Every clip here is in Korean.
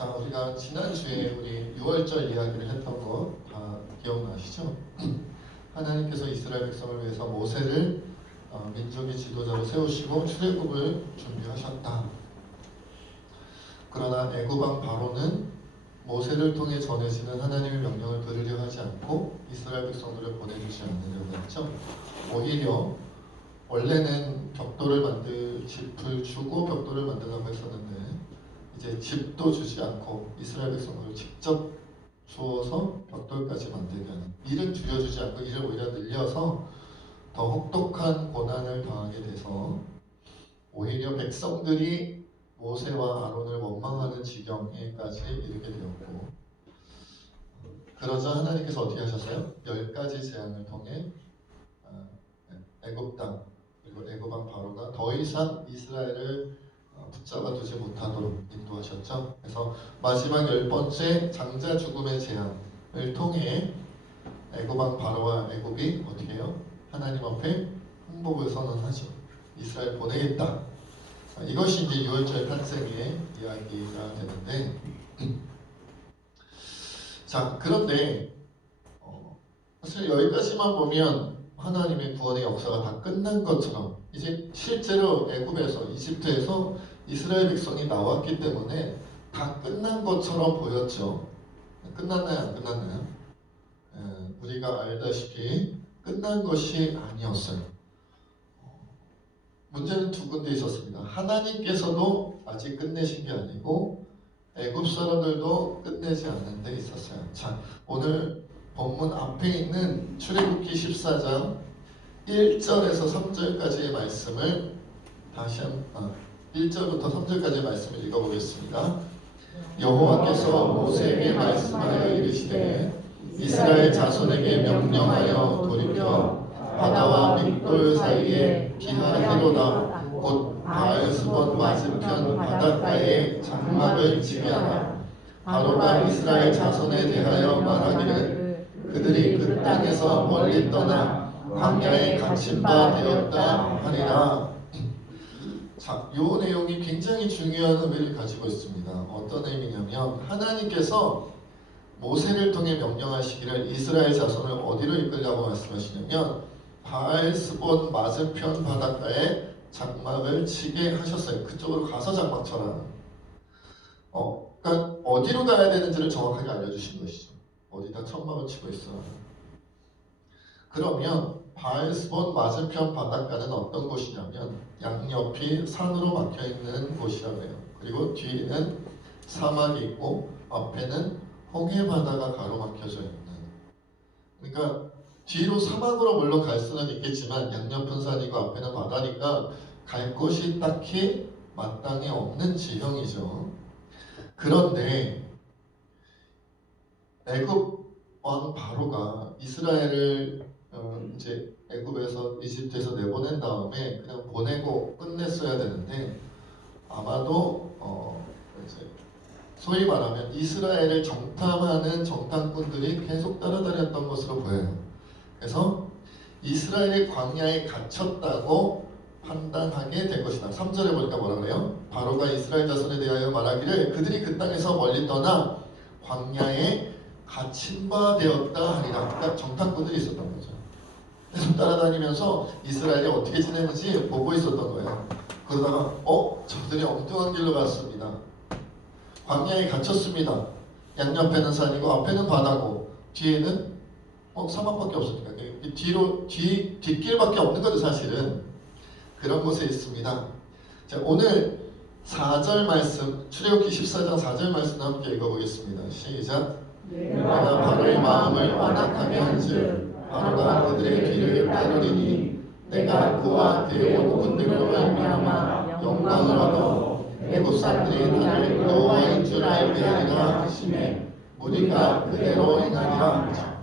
자, 우리가 지난주에 우리 6월절 이야기를 했던 거 다 기억나시죠? 하나님께서 이스라엘 백성을 위해서 모세를 민족의 지도자로 세우시고 출애굽을 준비하셨다. 그러나 애굽 왕 바로는 모세를 통해 전해지는 하나님의 명령을 들으려 하지 않고 이스라엘 백성들을 보내주지 않으려고 했죠. 오히려 원래는 집을 주고 벽돌을 만들라고 했었는데 이제 집도 주지 않고 이스라엘 백성들을 직접 주어서 벽돌까지 만들게 하는, 일은 줄여주지 않고 일을 오히려 늘려서 더 혹독한 고난을 당하게 돼서 오히려 백성들이 모세와 아론을 원망하는 지경에까지 이르게 되었고, 그러자 하나님께서 어떻게 하셨어요? 10가지 재앙을 통해 애굽 땅 그리고 애굽 왕 바로가 더 이상 이스라엘을 붙잡아 두지 못하도록 인도하셨죠. 그래서 마지막 10번째 장자 죽음의 재앙을 통해 애굽 왕 바로와 애굽이 어떻게 해요? 하나님 앞에 항복을 선언하죠. 이스라엘 보내겠다. 이것이 이제 6월절 탄생의 이야기가 되는데, 자, 그런데 사실 여기까지만 보면 하나님의 구원의 역사가 다 끝난 것처럼, 이제 실제로 애굽에서 이집트에서 이스라엘 백성이 나왔기 때문에 다 끝난 것처럼 보였죠. 끝났나요? 안 끝났나요? 우리가 알다시피 끝난 것이 아니었어요. 문제는 두 군데 있었습니다. 하나님께서도 아직 끝내신 게 아니고 애굽 사람들도 끝내지 않은 데 있었어요. 자, 오늘 본문 앞에 있는 출애굽기 14장 1절에서 3절까지의 말씀을 다시 1절부터 3절까지의 말씀을 읽어보겠습니다. 여호와께서 모세에게 말씀하여 이르시되 이스라엘 자손에게 명령하여 돌이켜 바다와 믹돌 사이에 기하히로다 곧 바알스본 맞은편 바닷가에 장막을 치게 하라. 바로가 이스라엘 자손에 대하여 말하기를 그들이 그 땅에서 멀리 떠나 광야에 갇힌 바 되었다 하리라. 자, 이 내용이 굉장히 중요한 의미를 가지고 있습니다. 어떤 의미냐면 하나님께서 모세를 통해 명령하시기를 이스라엘 자손을 어디로 이끌려고 말씀하시냐면 바알스본 맞은편 바닷가에 장막을 치게 하셨어요. 그쪽으로 가서 장막 쳐라. 그러니까 어디로 가야 되는지를 정확하게 알려주신 것이죠. 어디다 천막을 치고 있어. 그러면 바알스본 맞은편 바닷가는 어떤 곳이냐면 양옆이 산으로 막혀있는 곳이라고 해요. 그리고 뒤에는 사막이 있고 앞에는 홍해 바다가 가로막혀져 있는, 그러니까 뒤로 사막으로 물론 갈 수는 있겠지만 양옆은 산이고 앞에는 바다니까 갈 곳이 딱히 마땅히 없는 지형이죠. 그런데 애굽 왕 바로가 이스라엘을 이제 애굽에서 이집트에서 내보낸 다음에 그냥 보내고 끝냈어야 되는데 아마도 이제 소위 말하면 이스라엘을 정탐하는 정탐꾼들이 계속 따라다녔던 것으로 보여요. 그래서 이스라엘이 광야에 갇혔다고 판단하게 된 것이다. 3절에 보니까 뭐라 그래요? 바로가 이스라엘 자손에 대하여 말하기를 그들이 그 땅에서 멀리 떠나 광야에 갇힌 바 되었다 하리라. 그러니까 정탐꾼들이 있었던 거죠. 계속 따라다니면서 이스라엘이 어떻게 지내는지 보고 있었던 거예요. 그러다가 저들이 엉뚱한 길로 갔습니다. 광야에 갇혔습니다. 양옆에는 산이고 앞에는 바다고 뒤에는 사막밖에 없으니까 뒷길밖에 없는 거죠. 사실은 그런 곳에 있습니다. 자, 오늘 4절 말씀, 출애굽기 14장 4절 말씀 함께 읽어보겠습니다. 시작. 내가 바로의 마음을 완악하게 한즉 바로가 그들의 뒤를 따르리니 내가 그와 그의 군대로 말미암아 영광을 얻어 애굽 사람들이 나를 여호와인 줄 알게 하리라 하시매 우리가 그대로 행하리라.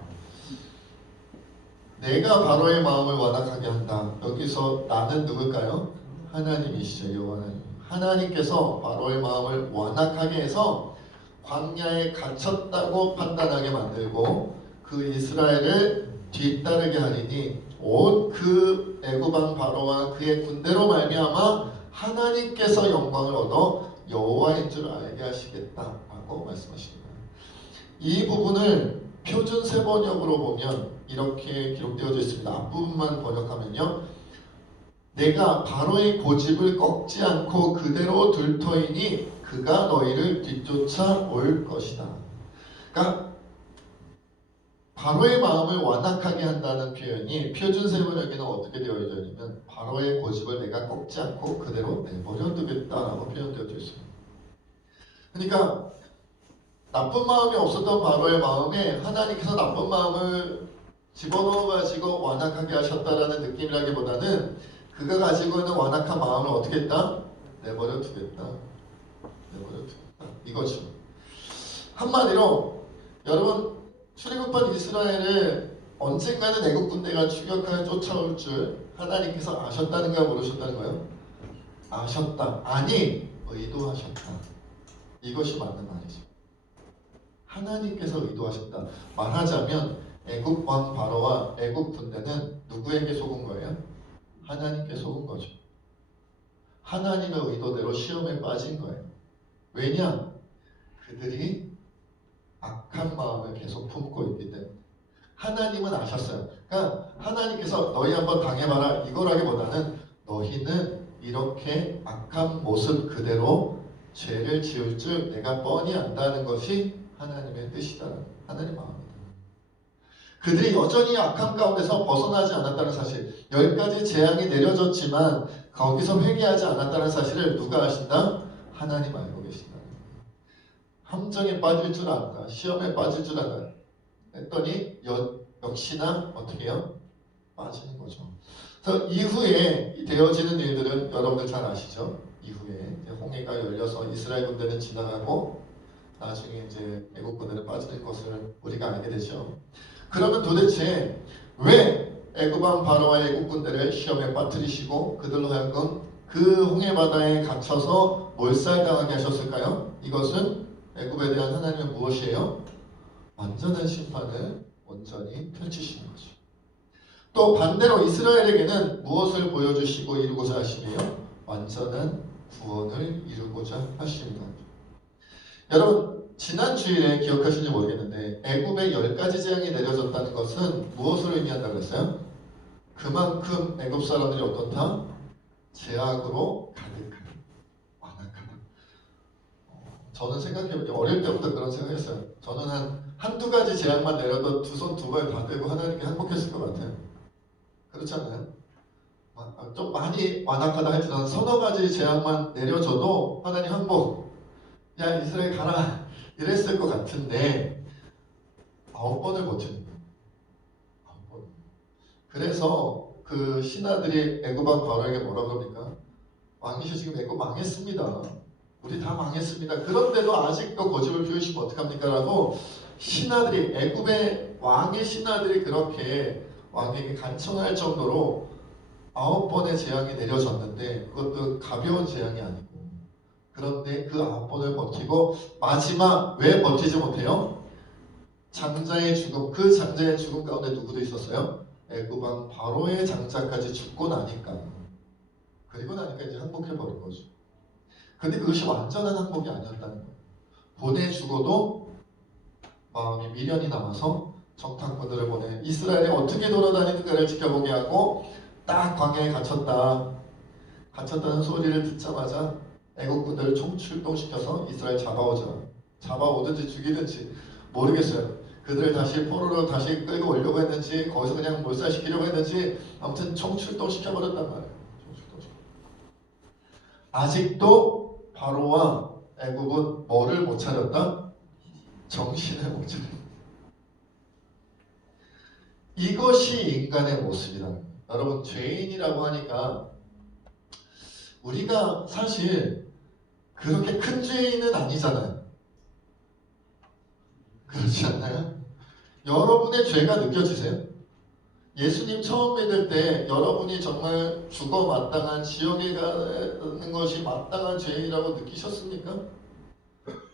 내가 바로의 마음을 완악하게 한다. 여기서 나는 누굴까요? 하나님이시죠. 여호와 하나님. 하나님께서 바로의 마음을 완악하게 해서 광야에 갇혔다고 판단하게 만들고 그 이스라엘을 뒤따르게 하리니 온 그 애굽 왕 바로와 그의 군대로 말미암아 하나님께서 영광을 얻어 여호와인 줄 알게 하시겠다라고 말씀하십니다. 이 부분을 표준 세번역으로 보면 이렇게 기록되어져 있습니다. 앞부분만 번역하면요, 내가 바로의 고집을 꺾지 않고 그대로 둘 터이니 그가 너희를 뒤쫓아 올 것이다. 그러니까 바로의 마음을 완악하게 한다는 표현이 표준 세번역에는 어떻게 되어 있냐면 바로의 고집을 내가 꺾지 않고 그대로 내버려 두겠다라고 표현되어져 있습니다. 그러니까 나쁜 마음이 없었던 바로의 마음에 하나님께서 나쁜 마음을 집어넣어가지고 완악하게 하셨다라는 느낌이라기보다는 그가 가지고 있는 완악한 마음을 어떻게 했다? 내버려 두겠다. 내버려 두겠다. 이거죠. 한마디로 여러분, 출애굽한 이스라엘을 언젠가는 애국 군대가 추격하여 쫓아올 줄 하나님께서 아셨다는 거야, 모르셨다는 거예요? 아셨다. 아니, 의도하셨다. 이것이 맞는 말이죠. 하나님께서 의도하셨다. 말하자면 애국 왕 바로와 애국 군대는 누구에게 속은 거예요? 하나님께 속은 거죠. 하나님의 의도대로 시험에 빠진 거예요. 왜냐? 그들이 악한 마음을 계속 품고 있기 때문에. 하나님은 아셨어요. 그러니까 하나님께서 너희 한번 당해봐라 이거라기보다는 너희는 이렇게 악한 모습 그대로 죄를 지을 줄 내가 뻔히 안다는 것이 하나님의 뜻이다라는, 하나님의 마음입니다. 그들이 여전히 악함 가운데서 벗어나지 않았다는 사실, 10가지 재앙이 내려졌지만 거기서 회개하지 않았다는 사실을 누가 아신다? 하나님 알고 계신다. 함정에 빠질 줄 안다, 시험에 빠질 줄 안다 했더니 역시나 어떻게 해요? 빠지는 거죠. 그래서 이후에 되어지는 일들은 여러분들 잘 아시죠? 이후에 홍해가 열려서 이스라엘 군대는 지나가고 나중에 이제 애국 군대는 빠지는 것을 우리가 알게 되죠. 그러면 도대체 왜 애굽 왕 바로와 애국 군대를 시험에 빠뜨리시고 그들로 하여금 그 홍해 바다에 갇혀서 몰살당하게 하셨을까요? 이것은 애굽에 대한 하나님의 무엇이에요? 완전한 심판을 온전히 펼치시는 거죠. 또 반대로 이스라엘에게는 무엇을 보여주시고 이루고자 하시며요? 완전한 구원을 이루고자 하십니다. 여러분, 지난 주일에 기억하시는지 모르겠는데 애굽에 10가지 재앙이 내려졌다는 것은 무엇을 의미한다고 했어요? 그만큼 애굽 사람들이 어떻다? 죄악으로 가득하다, 완악하다. 저는 생각해보니 어릴 때부터 그런 생각했어요. 저는 한두 가지 재앙만 내려도 두 손 두 발 다 대고 하나님께 항복했을 것 같아요. 그렇지 않나요? 좀 많이 완악하다 할지라도 서너 가지 재앙만 내려줘도 하나님 항복, 야 이스라엘 가라 이랬을 것 같은데 9번을 버티는 거예요. 9번. 그래서 그 신하들이 애굽 왕 바로에게 뭐라 그럽니까? 왕이셔, 지금 애굽 망했습니다. 우리 다 망했습니다. 그런데도 아직도 고집을 피우시면 어떡합니까? 라고 신하들이, 애굽의 왕의 신하들이 그렇게 왕에게 간청할 정도로 9번의 재앙이 내려졌는데 그것도 가벼운 재앙이 아니고, 그런데 그 9번을 버티고 마지막 왜 버티지 못해요? 장자의 죽음, 그 장자의 죽음 가운데 누구도 있었어요? 애굽 왕 바로의 장자까지 죽고 나니까, 그리고 나니까 이제 항복해버린 거죠. 근데 그것이 완전한 항복이 아니었다는 거예요. 보내 죽어도 마음이 미련이 남아서 정탐꾼들을 보내 이스라엘이 어떻게 돌아다니는가를 지켜보게 하고 딱 광야에 갇혔다는 소리를 듣자마자 애국군들을 총출동시켜서 이스라엘 잡아오든지 죽이든지 모르겠어요. 그들을 다시 포로로 다시 끌고 오려고 했는지 거기서 그냥 몰살시키려고 했는지 아무튼 총출동시켜버렸단 말이에요. 아직도 바로와 애국은 뭐를 못 차렸다? 정신을 못 차렸다. 이것이 인간의 모습이다. 여러분, 죄인이라고 하니까 우리가 사실 그렇게 큰 죄인은 아니잖아요. 그렇지 않나요? 여러분의 죄가 느껴지세요? 예수님 처음 믿을 때 여러분이 정말 죽어 마땅한 지옥에 가는 것이 마땅한 죄인이라고 느끼셨습니까?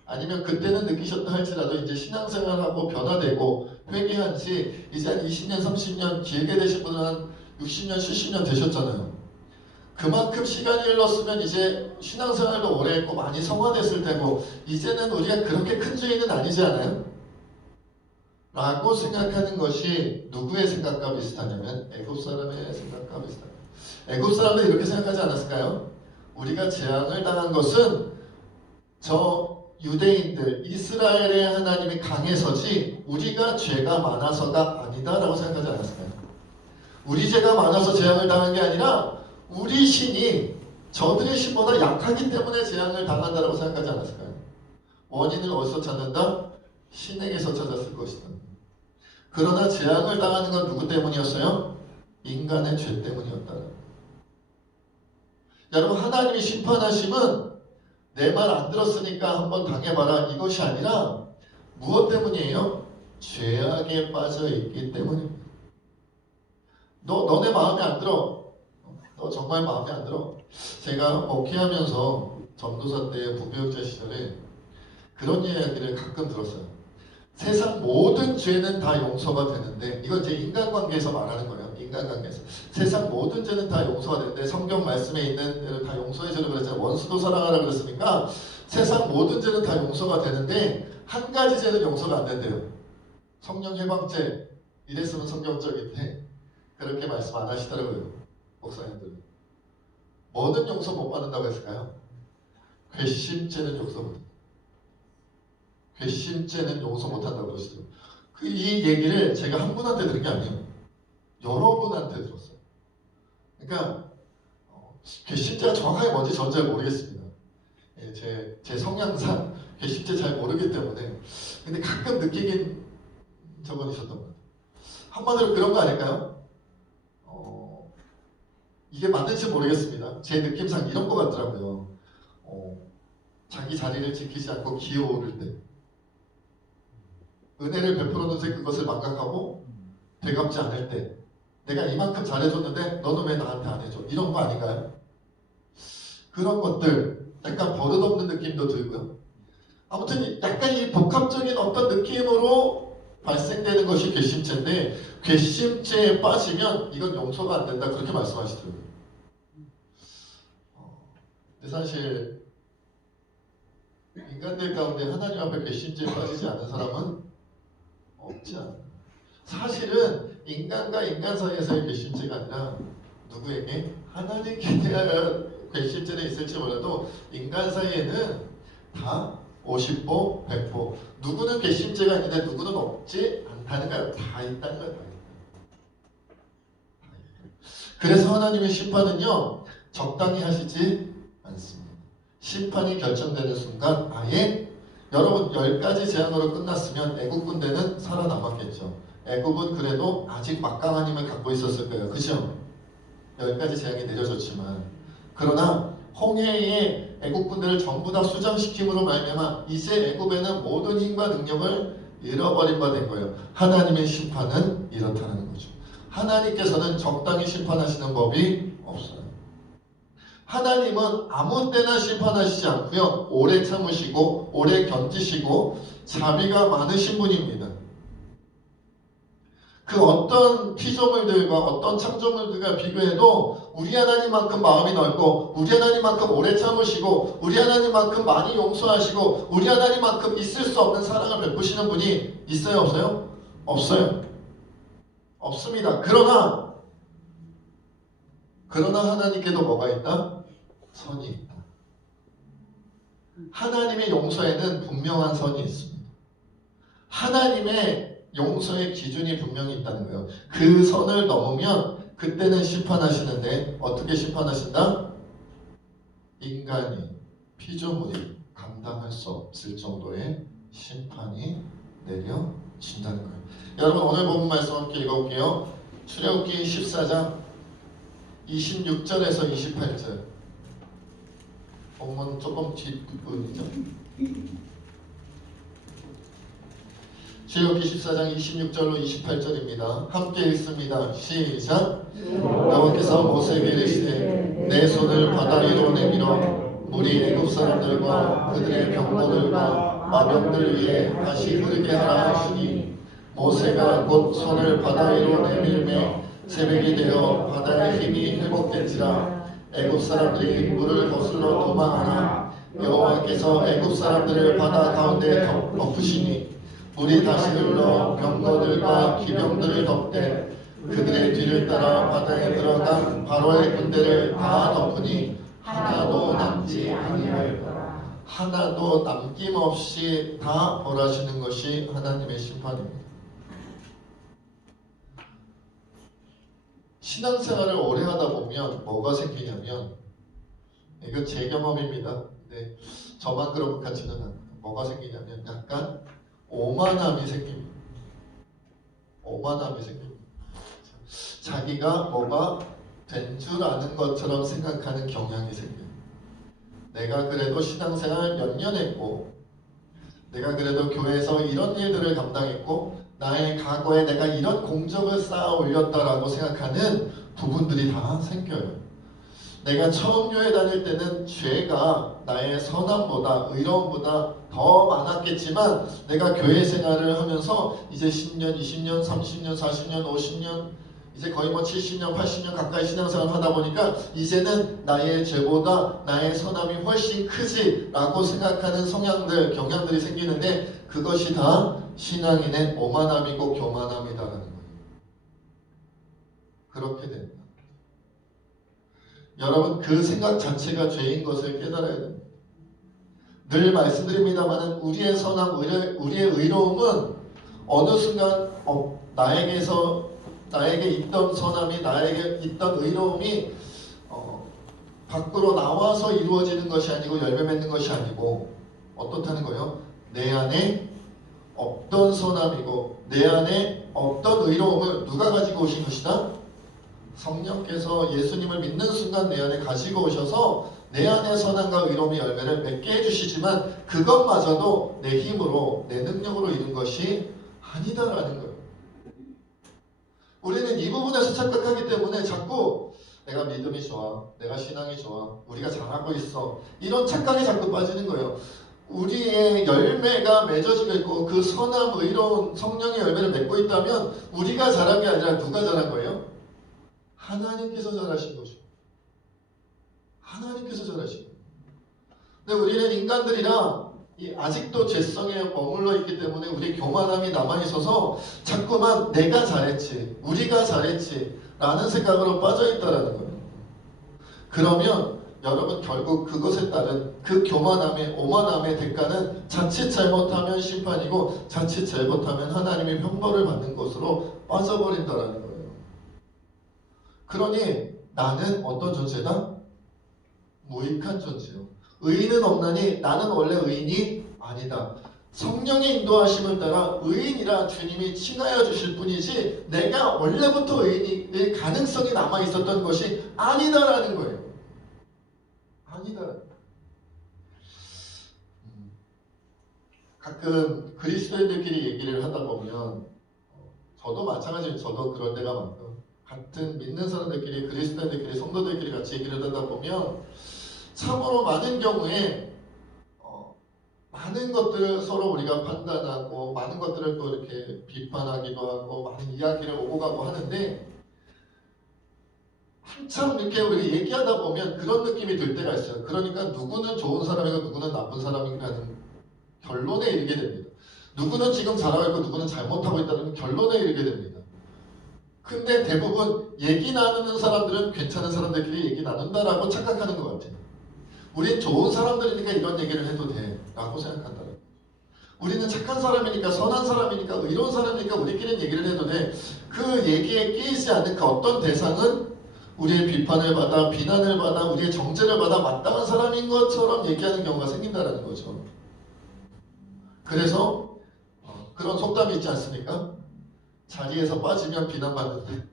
아니면 그때는 느끼셨다 할지라도 이제 신앙생활하고 변화되고 회개한 지 이제 한 20년, 30년, 길게 되신 분은 한 60년, 70년 되셨잖아요. 그만큼 시간이 흘렀으면 이제 신앙생활도 오래 했고 많이 성화됐을 때고 이제는 우리가 그렇게 큰 죄인은 아니지 않아요? 라고 생각하는 것이 누구의 생각과 비슷하냐면 애굽 사람의 생각과 비슷합니다. 애굽 사람들이 이렇게 생각하지 않았을까요? 우리가 재앙을 당한 것은 저 유대인들, 이스라엘의 하나님이 강해서지 우리가 죄가 많아서가 아니다라고 생각하지 않았을까요? 우리 죄가 많아서 재앙을 당한 게 아니라 우리 신이 저들의 신보다 약하기 때문에 재앙을 당한다라고 생각하지 않았을까요? 원인을 어디서 찾는다? 신에게서 찾았을 것이다. 그러나 재앙을 당하는 건 누구 때문이었어요? 인간의 죄 때문이었다. 여러분, 하나님이 심판하심은 내 말 안 들었으니까 한번 당해봐라 이것이 아니라 무엇 때문이에요? 죄악에 빠져있기 때문입니다. 너네 마음에 안 들어. 너 정말 마음에 안 들어. 제가 목회하면서 전도사 때 부교육자 시절에 그런 이야기를 가끔 들었어요. 세상 모든 죄는 다 용서가 되는데, 이건 제 인간관계에서 말하는 거예요. 인간관계에서 세상 모든 죄는 다 용서가 되는데, 성경 말씀에 있는 대로 다 용서해주려고 그랬잖아요. 원수도 사랑하라 그랬으니까 세상 모든 죄는 다 용서가 되는데 한 가지 죄는 용서가 안 된대요. 성령 해방죄. 이랬으면 성경적인데 그렇게 말씀 안 하시더라고요, 목사님들. 뭐는 용서 못 받는다고 했을까요? 괘씸죄는 용서 못 한다. 괘씸죄는 용서 못한다고 그러시더라고요. 이 얘기를 제가 한 분한테 들은 게 아니에요. 여러 분한테 들었어요. 그러니까 괘씸죄가 정확하게 뭔지 전 잘 모르겠습니다. 예, 제 성향상 괘씸죄 잘 모르기 때문에. 근데 가끔 느끼긴 적은 있었던 것 같아요. 한마디로 그런 거 아닐까요? 이게 맞는지 모르겠습니다. 제 느낌상 이런 것 같더라고요. 자기 자리를 지키지 않고 기어오를 때, 은혜를 베풀었는데 그것을 망각하고 되갚지 않을 때, 내가 이만큼 잘해줬는데 너는 왜 나한테 안 해줘? 이런 거 아닌가요? 그런 것들, 약간 버릇없는 느낌도 들고요. 아무튼 약간 이 복합적인 어떤 느낌으로 발생되는 것이 괘씸죄인데, 괘씸죄에 빠지면 이건 용서가 안 된다, 그렇게 말씀하시더라고요. 근데 사실 인간들 가운데 하나님 앞에 괘씸죄에 빠지지 않은 사람은 없지 않아요. 사실은 인간과 인간 사이에서의 괘씸죄가 아니라 누구에게? 하나님께 대하여 괘씸죄는 있을지 몰라도 인간 사이에는 다 50보, 100보. 누구는 괘씸죄가 있는데 누구는 없지 않다는 거예요. 다 있다는 거예요. 그래서 하나님의 심판은요, 적당히 하시지 않습니다. 심판이 결정되는 순간 아예, 여러분 10가지 재앙으로 끝났으면 애국 군대는 살아남았겠죠. 애국은 그래도 아직 막강한 힘을 갖고 있었을 거예요. 그죠? 10가지 재앙이 내려졌지만, 그러나 홍해의 애국 군대를 전부 다 수장시킴으로 말미암아 이제 애국에는 모든 힘과 능력을 잃어버린 바 된 거예요. 하나님의 심판은 이렇다는 거죠. 하나님께서는 적당히 심판하시는 법이 없어요. 하나님은 아무 때나 심판하시지 않고요, 오래 참으시고 오래 견디시고 자비가 많으신 분입니다. 그 어떤 피조물들과 어떤 창조물들과 비교해도 우리 하나님만큼 마음이 넓고, 우리 하나님만큼 오래 참으시고, 우리 하나님만큼 많이 용서하시고, 우리 하나님만큼 있을 수 없는 사랑을 베푸시는 분이 있어요, 없어요? 없어요. 없습니다. 그러나 하나님께도 뭐가 있다? 선이 있다. 하나님의 용서에는 분명한 선이 있습니다. 하나님의 용서의 기준이 분명히 있다는 거예요. 그 선을 넘으면 그때는 심판하시는데, 어떻게 심판하신다? 인간이, 피조물이 감당할 수 없을 정도의 심판이 내려진다는 거예요. 여러분, 오늘 본문 말씀 함께 읽어볼게요. 출애굽기 14장 26절에서 28절. 본문 조금 뒷부분이죠. 출애굽기 14장 26절로 28절입니다. 함께 읽습니다. 시작. 여호와께서 모세에게 이르시되 내 손을 바다 위로 내밀어 물이 애굽 사람들과 그들의 병거들과 마병들 위에 다시 흐르게 하라 하시니, 모세가 곧 손을 바다 위로 내밀매 새벽이 되어 바다의 힘이 회복된지라. 애굽 사람들이 물을 거슬러 도망하나 여호와께서 애굽 사람들을 바다 가운데 덮으시니 물이 다시 흘러 병거들과 기병들을 덮되 그들의 뒤를 따라 바다에 들어간 바로의 군대를 다 덮으니 하나도 남지 아니하였더라. 하나도 남김없이 다 벌하시는 것이 하나님의 심판입니다. 신앙생활을 오래 하다 보면 뭐가 생기냐면, 이건 제 경험입니다. 근데 저만 그런 것 같지는 않아요. 뭐가 생기냐면 약간 오만함이 생깁니다. 오만함이 생깁니다. 자기가 뭐가 된 줄 아는 것처럼 생각하는 경향이 생겨요. 내가 그래도 신앙생활 몇 년 했고, 내가 그래도 교회에서 이런 일들을 감당했고, 나의 과거에 내가 이런 공적을 쌓아 올렸다라고 생각하는 부분들이 다 생겨요. 내가 처음 교회 다닐 때는 죄가 나의 선함보다, 의로움보다 더 많았겠지만, 내가 교회 생활을 하면서 이제 10년, 20년, 30년, 40년, 50년, 이제 거의 뭐 70년, 80년 가까이 신앙생활을 하다 보니까 이제는 나의 죄보다 나의 선함이 훨씬 크지 라고 생각하는 성향들, 경향들이 생기는데, 그것이 다 신앙인의 오만함이고 교만함이다라는 거예요. 그렇게 됩니다. 여러분, 그 생각 자체가 죄인 것을 깨달아야 됩니다. 늘 말씀드립니다만 우리의 선함, 우리의 의로움은 어느 순간 나에게 있던 선함이, 나에게 있던 의로움이 밖으로 나와서 이루어지는 것이 아니고 열매 맺는 것이 아니고 어떻다는 거예요? 내 안에 없던 선함이고 내 안에 없던 의로움을 누가 가지고 오신 것이다? 성령께서 예수님을 믿는 순간 내 안에 가지고 오셔서 내 안에 선함과 의로움의 열매를 맺게 해주시지만 그것마저도 내 힘으로, 내 능력으로 이룬 것이 아니다라는 거예요. 우리는 이 부분에서 착각하기 때문에 자꾸 내가 믿음이 좋아, 내가 신앙이 좋아, 우리가 잘하고 있어, 이런 착각에 자꾸 빠지는 거예요. 우리의 열매가 맺어지고 있고 그 선함, 의로운 성령의 열매를 맺고 있다면 우리가 잘한 게 아니라 누가 잘한 거예요? 하나님께서 잘하신 거죠. 하나님께서 잘하신 거예요. 근데 우리는 인간들이라 아직도 죄성에 머물러 있기 때문에 우리 교만함이 남아있어서 자꾸만 내가 잘했지, 우리가 잘했지 라는 생각으로 빠져있다라는 거예요. 그러면 여러분 결국 그것에 따른 그 교만함의, 오만함의 대가는 자칫 잘못하면 심판이고 자칫 잘못하면 하나님의 형벌을 받는 것으로 빠져버린다라는 거예요. 그러니 나는 어떤 존재다? 무익한 존재요. 의인은 없나니 나는 원래 의인이 아니다. 성령의 인도하심을 따라 의인이라 주님이 칭하여 주실 뿐이지 내가 원래부터 의인일 가능성이 남아있었던 것이 아니다라는 거예요. 아니다. 가끔 그리스도인들끼리 얘기를 하다 보면 저도 마찬가지로 저도 그런 데가 많고 같은 믿는 사람들끼리, 그리스도인들끼리, 성도들끼리 같이 얘기를 하다 보면 참으로 많은 경우에 많은 것들을 서로 우리가 판단하고 많은 것들을 또 이렇게 비판하기도 하고 많은 이야기를 오고 가고 하는데 한참 이렇게 우리 얘기하다 보면 그런 느낌이 들 때가 있어요. 그러니까 누구는 좋은 사람이고 누구는 나쁜 사람이라는 결론에 이르게 됩니다. 누구는 지금 잘하고 있고 누구는 잘못하고 있다는 결론에 이르게 됩니다. 근데 대부분 얘기 나누는 사람들은 괜찮은 사람들끼리 얘기 나눈다라고 착각하는 것 같아요. 우린 좋은 사람들이니까 이런 얘기를 해도 돼 라고 생각한다. 우리는 착한 사람이니까, 선한 사람이니까, 의로운 사람이니까 우리끼리는 얘기를 해도 돼. 그 얘기에 끼이지 않는 그 어떤 대상은 우리의 비판을 받아, 비난을 받아, 우리의 정죄를 받아 마땅한 사람인 것처럼 얘기하는 경우가 생긴다는 거죠. 그래서 그런 속담이 있지 않습니까? 자리에서 빠지면 비난받는데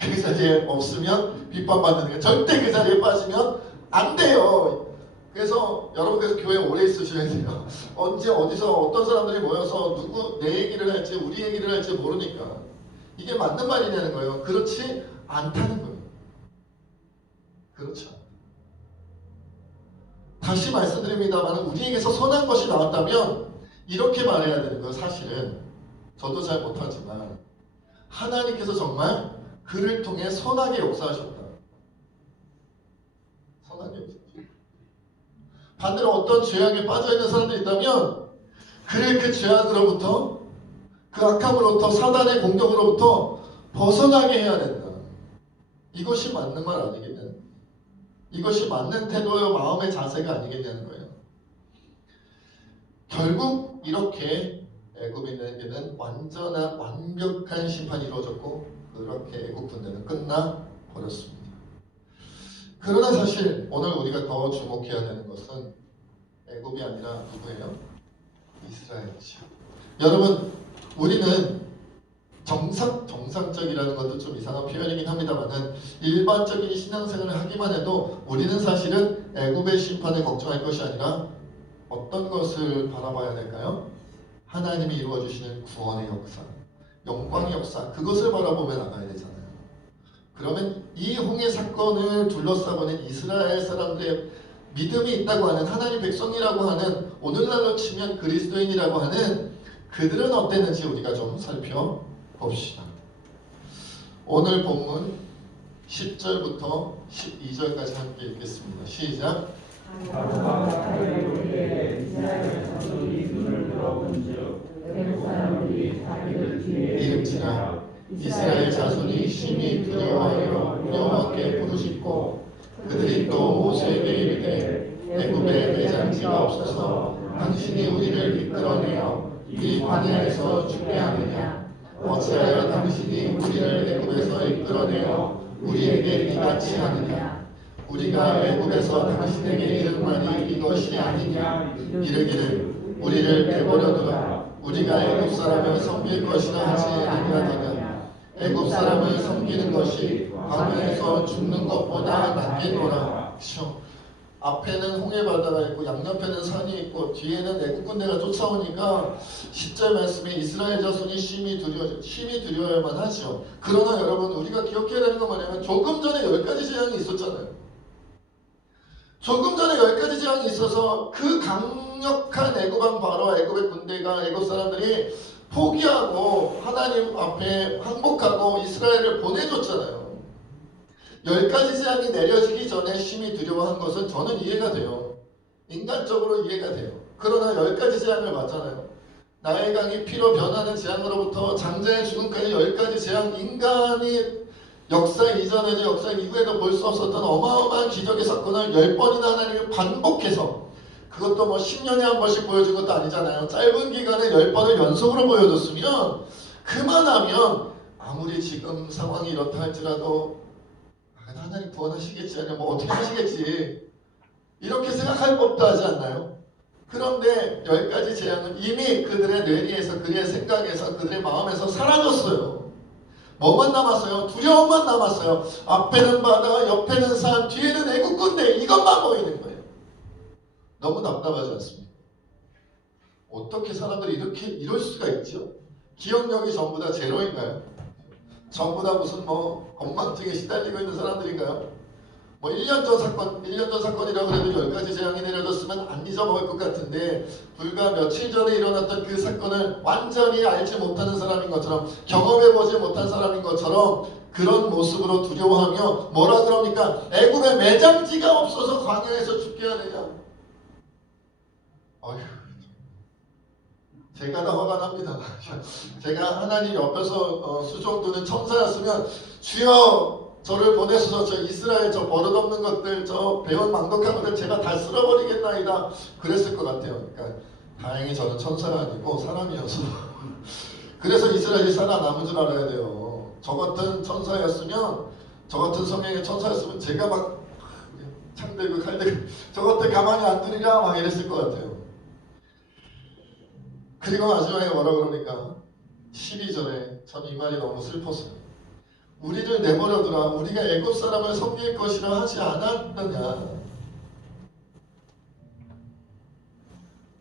그 자리에 없으면 비판받는 게, 절대 그 자리에 빠지면 안 돼요. 그래서 여러분께서 교회에 오래 있으셔야 돼요. 언제 어디서 어떤 사람들이 모여서 누구 내 얘기를 할지 우리 얘기를 할지 모르니까 이게 맞는 말이냐는 거예요. 그렇지 않다는 거예요. 그렇죠. 다시 말씀드립니다만 우리에게서 선한 것이 나왔다면 이렇게 말해야 되는 거예요. 사실은 저도 잘 못하지만 하나님께서 정말 그를 통해 선하게 역사하셨다. 반대로 어떤 죄악에 빠져있는 사람들이 있다면 그래 그 죄악으로부터 그 악함으로부터 사단의 공격으로부터 벗어나게 해야 된다. 이것이 맞는 말 아니겠냐는, 이것이 맞는 태도요 마음의 자세가 아니겠냐는 거예요. 결국 이렇게 애굽인에게는 완전한 완벽한 심판이 이루어졌고 그렇게 애굽 군대는 끝나 버렸습니다. 그러나 사실 오늘 우리가 더 주목해야 되는 것은 애굽이 아니라 누구예요? 이스라엘이죠. 여러분, 우리는 정상적이라는 것도 좀 이상한 표현이긴 합니다만은 일반적인 신앙생활을 하기만 해도 우리는 사실은 애굽의 심판에 걱정할 것이 아니라 어떤 것을 바라봐야 될까요? 하나님이 이루어주시는 구원의 역사, 영광의 역사, 그것을 바라보며 나가야 되잖아요. 그러면 이 홍해 사건을 둘러싸고 있는 이스라엘 사람들의 믿음이 있다고 하는 하나님 백성이라고 하는, 오늘날로 치면 그리스도인이라고 하는 그들은 어땠는지 우리가 좀 살펴봅시다. 오늘 본문 10절부터 12절까지 함께 읽겠습니다. 시작. 이름치라 이스라엘 자손이 심히 두려워하여 여호와께 부르짖고 그들이 또 모세에게 이르되 애굽에 매장지가 없어서 당신이 우리를 이끌어내어 이 광야에서 죽게 하느냐? 어찌하여 당신이 우리를 애굽에서 이끌어내어 우리에게 이같이 하느냐? 우리가 애굽에서 당신에게 이른 말이 이것이 아니냐? 이르기를 우리를 내버려두라. 우리가 애굽 사람을 섬길 것이라 하지 아니하느냐? 애굽 사람을 섬기는 것이 광야에서 죽는 것보다 낫겠노라. 앞에는 홍해바다가 있고 양옆에는 산이 있고 뒤에는 애국 군대가 쫓아오니까 10절 말씀에 이스라엘 자손이 심히 두려워야만 하죠. 그러나 여러분, 우리가 기억해야 되는 건 뭐냐면 조금 전에 10가지 재앙이 있었잖아요. 조금 전에 10가지 재앙이 있어서 그 강력한 애굽왕 바로 애굽의 군대가, 애굽 사람들이 포기하고 하나님 앞에 항복하고 이스라엘을 보내줬잖아요. 10가지 재앙이 내려지기 전에 심히 두려워한 것은 저는 이해가 돼요. 인간적으로 이해가 돼요. 그러나 10가지 재앙을 봤잖아요. 나의 강이 피로 변하는 재앙으로부터 장자의 죽음까지 10가지 재앙, 인간이 역사 이전에도 역사 이후에도 볼 수 없었던 어마어마한 기적의 사건을 10번이나 하나님이 반복해서, 그것도 뭐 10년에 한 번씩 보여준 것도 아니잖아요. 짧은 기간에 10번을 연속으로 보여줬으면, 그만하면 아무리 지금 상황이 이렇다 할지라도 하나님 구원하시겠지, 아니면 뭐 어떻게 하시겠지, 이렇게 생각할 법도 하지 않나요? 그런데 10가지 재앙은 이미 그들의 뇌리에서, 그들의 생각에서, 그들의 마음에서 사라졌어요. 뭐만 남았어요? 두려움만 남았어요. 앞에는 바다, 옆에는 산, 뒤에는 애국 군대, 이것만 보이는 거예요. 너무 답답하지 않습니까? 어떻게 사람들이 이럴 수가 있죠? 기억력이 전부 다 제로인가요? 전부 다 무슨 뭐 엉망증에 시달리고 있는 사람들인가요? 뭐 1년 전 사건이라고 해도 10가지 재앙이 내려졌으면 안 잊어먹을 것 같은데, 불과 며칠 전에 일어났던 그 사건을 완전히 알지 못하는 사람인 것처럼, 경험해보지 못한 사람인 것처럼 그런 모습으로 두려워하며 뭐라 그럽니까? 애굽에 매장지가 없어서 광야에서 죽게 하느냐? 어휴, 제가 다 화가 납니다. 제가 하나님 옆에서 수종 두는 천사였으면 주여 저를 보내셔서 저 이스라엘 저 버릇없는 것들, 저 배운 망독한 것들 제가 다 쓸어버리겠나이다, 그랬을 것 같아요. 그러니까 다행히 저는 천사가 아니고 사람이어서 그래서 이스라엘이 살아남은 줄 알아야 돼요. 저 같은 천사였으면, 저 같은 성령의 천사였으면 제가 막 창 들고 칼 들고 저 것들 가만히 안 두리라 막 이랬을 것 같아요. 그리고 마지막에 뭐라 그러니까 12절에 전 이 말이 너무 슬펐어요. 우리를 내버려두라. 우리가 애굽 사람을 섬길 것이라 하지 않았느냐?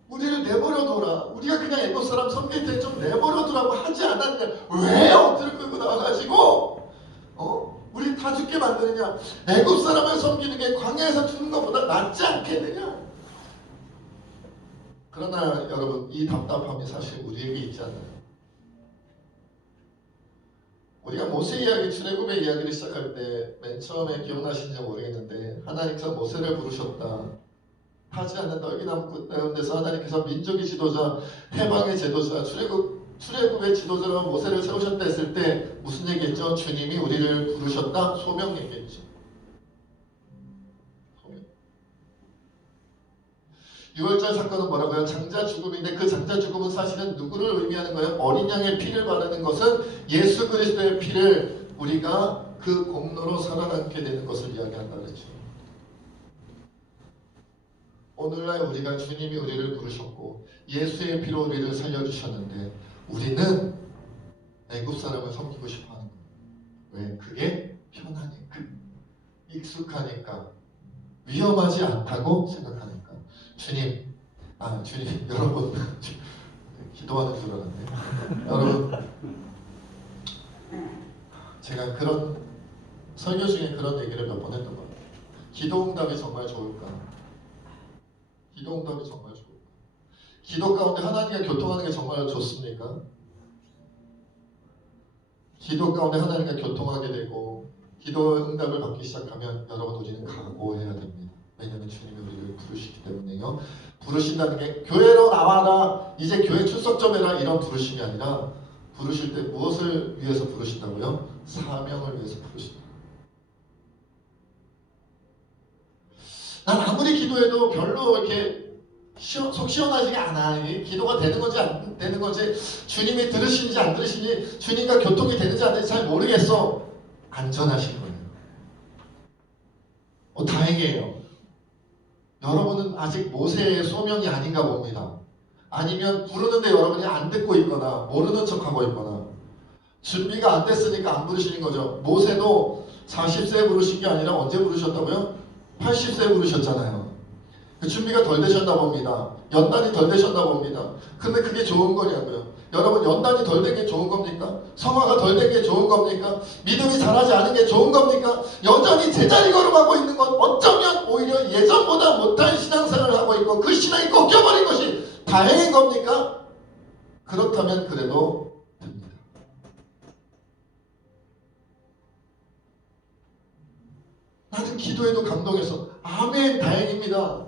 우리를 내버려둬라. 우리가 그냥 애굽 사람 섬길 때 좀 내버려두라고 하지 않았느냐? 왜 엎드려 끌고 나와가지고 우리 다 죽게 만드느냐? 애굽 사람을 섬기는 게 광야에서 죽는 것보다 낫지 않겠느냐? 그러나 여러분, 이 답답함이 사실 우리에게 있지 않나요? 우리가 모세 이야기, 출애굽의 이야기를 시작할 때 맨 처음에 기억나시는지 모르겠는데, 하나님께서 모세를 부르셨다. 타지 않는 떨기나무 가운데서 하나님께서 민족의 지도자, 해방의 제도자, 출애굽의 지도자로 모세를 세우셨다 했을 때 무슨 얘기했죠? 주님이 우리를 부르셨다? 소명 얘기했죠. 소명. 6월절 사건은 뭐라고요? 장자 죽음인데 그 장자 죽음은 사실은 누구를 의미하는 거예요? 어린 양의 피를 바르는 것은 예수 그리스도의 피를 우리가 그 공로로 살아남게 되는 것을 이야기한다 그랬죠. 오늘날 우리가 주님이 우리를 부르셨고 예수의 피로 우리를 살려주셨는데 우리는 애굽 사람을 섬기고 싶어하는 거예요. 왜? 그게 편하니까, 익숙하니까, 위험하지 않다고 생각하니까. 주님, 여러분 기도하는 줄 알았네. 여러분, 제가 그런 설교 중에 그런 얘기를 몇 번 했던 것 같아요. 기도응답이 정말 좋을까? 기도응답이 정말 좋을까? 기도 가운데 하나님과 교통하는 게 정말 좋습니까? 기도 가운데 하나님과 교통하게 되고 기도응답을 받기 시작하면 여러분 우리는 각오해야 됩니다. 왜냐하면 주님이 우리를 부르시기 때문에요. 부르신다는 게 교회로 나와라, 이제 교회 출석 좀 해라 이런 부르심이 아니라 부르실 때 무엇을 위해서 부르신다고요? 사명을 위해서 부르신다. 난 아무리 기도해도 별로 이렇게 속 시원하지가 않아. 기도가 되는 건지 안 되는 건지, 주님이 들으시는지 안 들으시는지, 주님과 교통이 되는지 안 되는지 잘 모르겠어. 안전하신 거예요. 다행이에요. 여러분은 아직 모세의 소명이 아닌가 봅니다. 아니면 부르는데 여러분이 안 듣고 있거나 모르는 척하고 있거나 준비가 안 됐으니까 안 부르시는 거죠. 모세도 40세에 부르신 게 아니라 언제 부르셨다고요? 80세에 부르셨잖아요. 준비가 덜 되셨나 봅니다. 연단이 덜 되셨나 봅니다. 근데 그게 좋은 거냐고요. 여러분, 연단이 덜 된 게 좋은 겁니까? 성화가 덜 된 게 좋은 겁니까? 믿음이 자라지 않은 게 좋은 겁니까? 여전히 제자리 걸음하고 있는 건 어쩌면 오히려 예전보다 못한 신앙생활을 하고 있고 그 신앙이 꺾여버린 것이 다행인 겁니까? 그렇다면 그래도 됩니다. 나는 기도에도 감동해서 아멘, 다행입니다.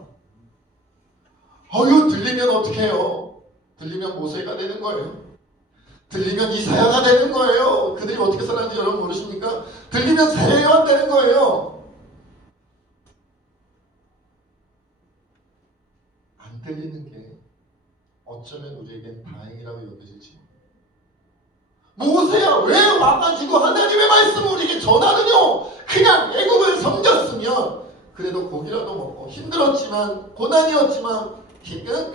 들리면 어떻게 해요? 들리면 모세가 되는 거예요. 들리면 이사야가 되는 거예요. 그들이 어떻게 살았는지 여러분 모르십니까? 들리면 세례요한 되는 거예요. 안 들리는 게 어쩌면 우리에겐 다행이라고 여겨질지. 모세야, 왜 와가지고 하나님의 말씀을 우리에게 전하느냐? 그냥 애굽을 섬겼으면 그래도 고기라도 먹고 힘들었지만 고난이었지만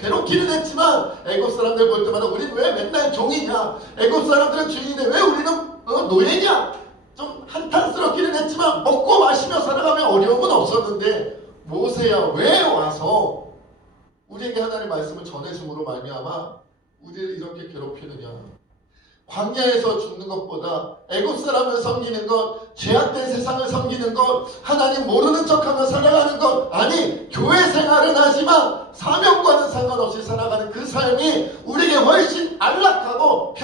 괴롭기는 했지만 애굽 사람들 볼 때마다 우리는 왜 맨날 종이냐? 애굽 사람들은 주인인데 왜 우리는 노예냐? 좀 한탄스럽기는 했지만 먹고 마시며 살아가면 어려움은 없었는데 모세야, 왜 와서 우리에게 하나님의 말씀을 전해줌으로 말미암아 우리를 이렇게 괴롭히느냐? 광야에서 죽는 것보다 애굽 사람을 섬기는 것, 죄악된 세상을 섬기는 것, 하나님 모르는 척하며 살아가는 것, 아니 교회 생활은 하지만 사명과는 상관없이 살아가는 그 삶이 우리에게 훨씬 안락하고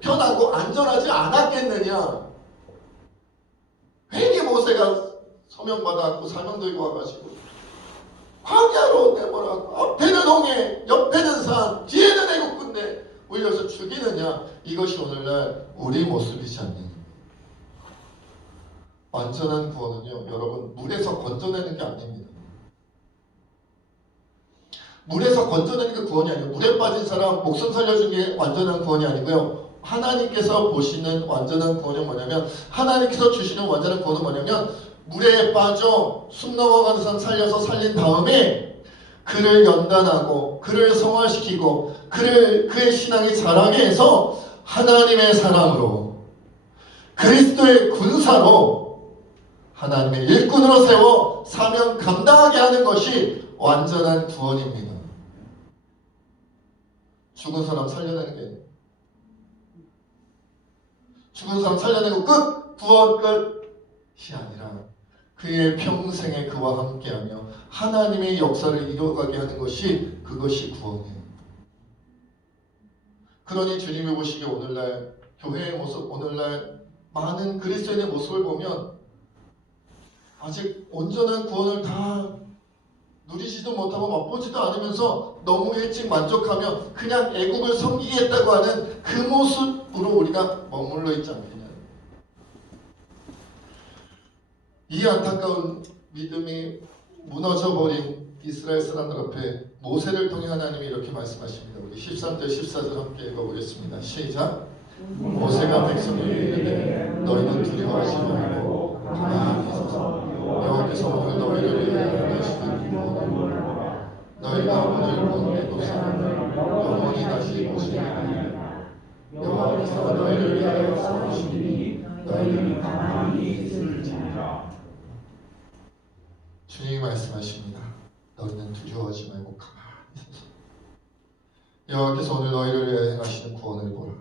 편하고 안전하지 않았겠느냐. 괜히 모세가 서명받아갖고 사명 들고 와가지고 광야로 내버려갖고 앞에는 홍해, 옆에는 산, 뒤에는 애굽 군대 올려서 죽이느냐. 이것이 오늘날 우리 모습이지 않느냐. 완전한 구원은요, 여러분, 물에서 건져내는 게 아닙니다. 물에서 건져내는 게 구원이 아니에요. 물에 빠진 사람 목숨 살려준 게 완전한 구원이 아니고요. 하나님께서 보시는 완전한 구원은 뭐냐면, 하나님께서 주시는 완전한 구원은 뭐냐면, 물에 빠져 숨 넘어가는 사람 살려서 살린 다음에 그를 연단하고 그를 성화시키고 그의 신앙이 자라게 해서 하나님의 사람으로, 그리스도의 군사로, 하나님의 일꾼으로 세워 사명 감당하게 하는 것이 완전한 구원입니다. 죽은 사람 살려내는 게, 죽은 사람 살려내고 끝! 구원 끝이 아니라 그의 평생에 그와 함께하며 하나님의 역사를 이뤄가게 하는 것이, 그것이 구원이에요. 그러니 주님이 보시기에 오늘날 교회의 모습, 오늘날 많은 그리스도인의 모습을 보면 아직 온전한 구원을 다 누리지도 못하고 맛보지도 않으면서 너무 일찍 만족하며 그냥 애국을 섬기겠다고 하는 그 모습으로 우리가 머물러 있지 않겠냐. 이 안타까운 믿음이 무너져버린 이스라엘 사람들 앞에 모세를 통해 하나님이 이렇게 말씀하십니다. 우리 13절 14절 함께 읽어보겠습니다. 시작. 모세가 백성을 이르되 너희는 두려워하지 말고 가만히 서서 여호와께서 오늘 너희를 위하여 하시는 구원을 너희가 오늘 본 애굽 사람을 영원히 다시 보시리 아니하리라. 여호와께서 너희를 위하여 싸우시니 너희는 가만히 있을지니라. 주님이 말씀하십니다. 너희는 두려워하지 말고 가만히 서서 여호와께서 오늘 너희를 위하여 행하시는 구원을 보라.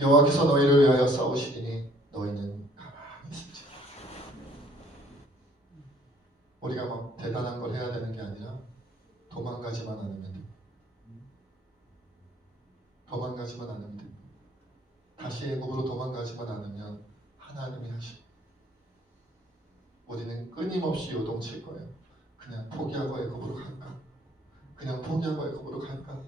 여호와께서 너희를 위하여 싸우시리니 너희는 가만히 있을지니라. 우리가 막 대단한 걸 해야 되는 게 아니라 도망가지만 않으면 돼. 도망가지만 않으면 돼. 다시 애굽으로 도망가지만 않으면 하나님이 하시고 우리는 끊임없이 요동칠 거예요. 그냥 포기하고 애굽으로 갈까? 그냥 포기하고 애굽으로 갈까?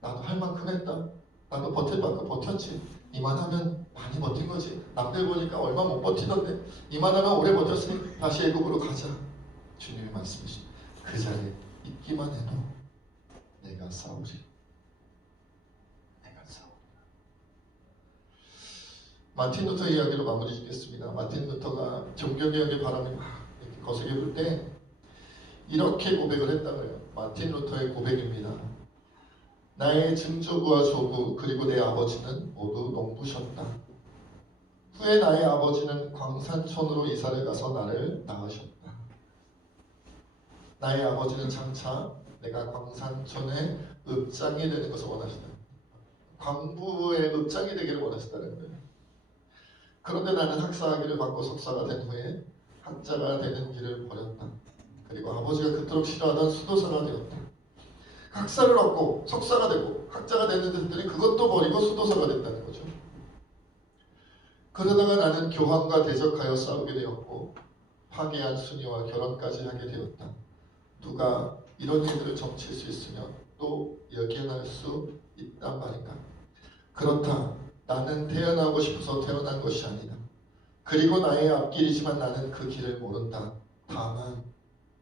나도 할 만큼 했다. 나도 버틸 만큼 버텼지. 이만하면 많이 버틴 거지. 남들 보니까 얼마 못 버티던데 이만하면 오래 버텼으니 다시 애굽으로 가자. 주님이 말씀하십니다. 그 자리에 있기만 해도 내가 싸우리. 내가 싸우리. 마틴 루터 이야기로 마무리 짓겠습니다. 마틴 루터가 종교개혁의 바람이 막 이렇게 거세게 불 때 이렇게 고백을 했다고 해요. 마틴 루터의 고백입니다. 나의 증조부와 조부 그리고 내 아버지는 모두 농부셨다. 후에 나의 아버지는 광산촌으로 이사를 가서 나를 낳으셨다. 나의 아버지는 장차 내가 광산촌의 읍장이 되는 것을 원하시다. 광부의 읍장이 되기를 원하시다는 거예요. 그런데 나는 학사학위를 받고 석사가 된 후에 학자가 되는 길을 버렸다. 그리고 아버지가 그토록 싫어하던 수도사가 되었다. 학사를 얻고 석사가 되고 학자가 됐는데 그것도 버리고 수도사가 됐다는 거죠. 그러다가 나는 교황과 대적하여 싸우게 되었고 파괴한 순위와 결혼까지 하게 되었다. 누가 이런 일들을 점칠 수 있으면 또 여겨날 수 있단 말인가? 그렇다. 나는 태어나고 싶어서 태어난 것이 아니다. 그리고 나의 앞길이지만 나는 그 길을 모른다. 다만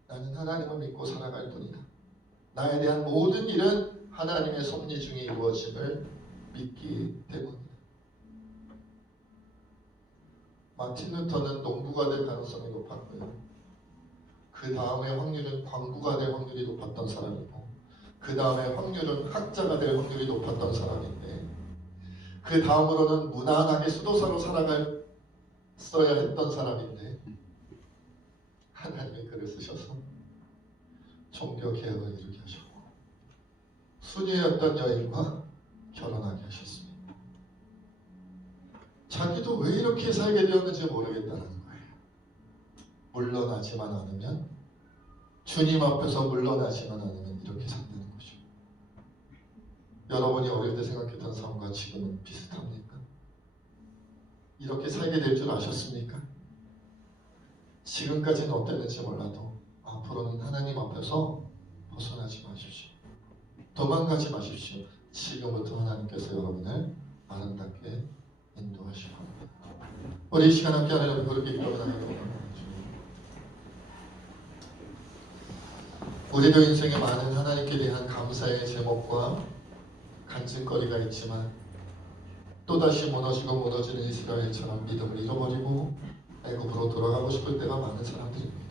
나는 하나님을 믿고 살아갈 뿐이다. 나에 대한 모든 일은 하나님의 섭리 중에 이루어짐을 믿기 때문이다. 마틴 루터는 농부가 될 가능성이 높았고요. 그 다음에 확률은 광부가 될 확률이 높았던 사람이고 그 다음에 확률은 학자가 될 확률이 높았던 사람인데 그 다음으로는 무난하게 수도사로 살아갔어야 했던 사람인데 하나님이 그를 쓰셔서 종교개혁을 이루게 하셨고 순위였던 여인과 결혼하게 하셨습니다. 자기도 왜 이렇게 살게 되었는지 모르겠다는 거예요. 물러나지만 않으면 주님 앞에서 물러나지만 않으면 이렇게 산다는 거죠. 여러분이 어릴 때 생각했던 삶과 지금은 비슷합니까? 이렇게 살게 될 줄 아셨습니까? 지금까지는 어땠는지 몰라도 앞으로는 하나님 앞에서 벗어나지 마십시오. 도망가지 마십시오. 지금부터 하나님께서 여러분을 아름답게 인도하시고 합니다. 우리 이 시간 함께 하나님 그렇게 기도하나요? 우리도 인생에 많은 하나님께 대한 감사의 제목과 간증거리가 있지만 또다시 무너지고 무너지는 이스라엘처럼 믿음을 잃어버리고 애굽으로 돌아가고 싶을 때가 많은 사람들입니다.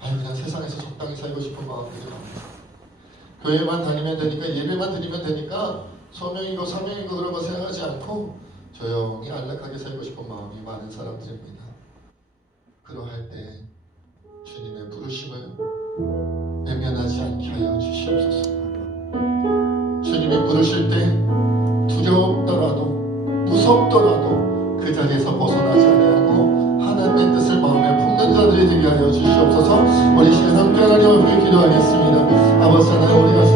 그냥 세상에서 적당히 살고 싶은 마음들이 많아요. 교회만 다니면 되니까 예배만 드리면 되니까 소명이고 사명이고 그런 거 생각하지 않고 조용히 안락하게 살고 싶은 마음이 많은 사람들입니다. 그러할 때 주님의 부르심을 외면하지 않게 하여 주시옵소서. 주님이 부르실 때 두렵더라도 무섭더라도 그 자리에서 벗어나지 아니하고 하나님의 뜻을 마음에 품는 자들이 되게 하여 주시옵소서. 우리 시간 함께 하나님 앞에 기도하겠습니다. 아버지 하나님, 우리가